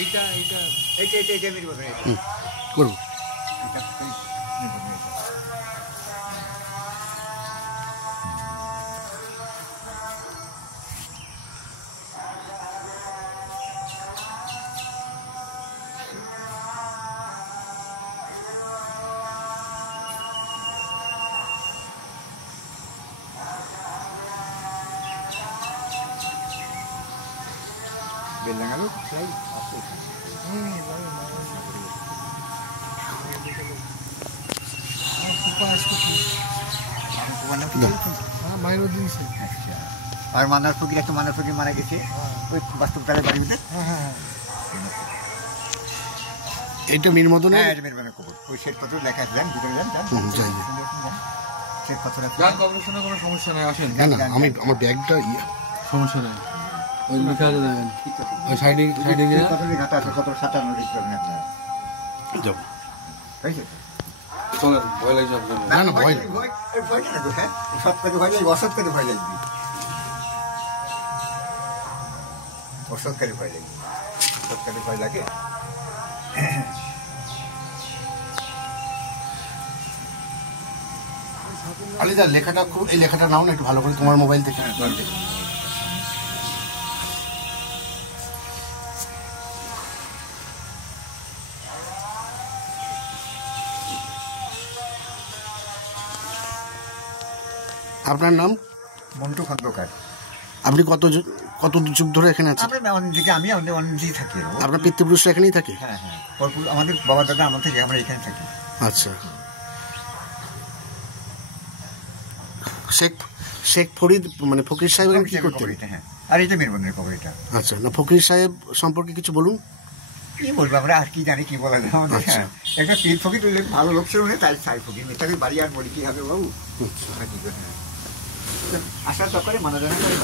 এইটা এইটা এইটা এইটা এইটা মেরে বসে করবো। এটা Belangan lu, lain apa? আর মানার ফকির একটা মানার ফকির মারা গেছে ওই বাস্তবতালের বাড়ির ভিতরে। এইটা মীর মদনের? হ্যাঁ, এটা মীর মদনের কবর। ওই শ্বেতপত্র লেখা আছে, যান ভিতরে যান, শ্বেতপত্র আছে। গবেষণা কোনো সমস্যা নাই, আসেন। না না, আমি আমার ব্যাগটা সমস্যা নাই, ওই লেখা আছে দেখেন, ওই সাইডে সাইডে ঘাটা আছে 1757 লিখবেন আপনারা। যাবো, হয়েছে? চলেন, ভয় লাগছে আপনার? না না, ভয় ভয় লাগবে, হ্যাঁ সৎ কাজে ভয় লাগবে, অসৎ কাজে ভয় লাগবে, অসৎ কাজে ভয় লাগবে, সৎ কাজে ভয় লাগে। আলিদা লেখাটা খুব, এই লেখাটা নাও না একটু ভালো করে তোমার মোবাইল থেকে। আপনার নাম? মন্টু খন্দকার। আপনি কত যুগ ধরে এখানে আছেন? আমি অনেক থাকি। আপনার পিতৃপুরুষরা এখানেই থাকে? হ্যাঁ হ্যাঁ, আমাদের বাবা দাদা আমার থেকে আমরা এখানে থাকি। আচ্ছা, শেখ ফরিদ মানে ফকির সাহেব এখানে কি করতেন? হ্যাঁ, আর এটা মীর মদনের কবর এটা। আচ্ছা, না ফকির সাহেব সম্পর্কে কিছু বলুন। কি বলবো আমরা, আর কি জানি, কি বলা যায় আমাদের। একটা পীর ফকির ভালো লোক ছিল, তাই সাই ফকির মেয়েটাকে বাড়ি আর বলি কি হবে বাবু। আসার চক্করে মানা জানা করে।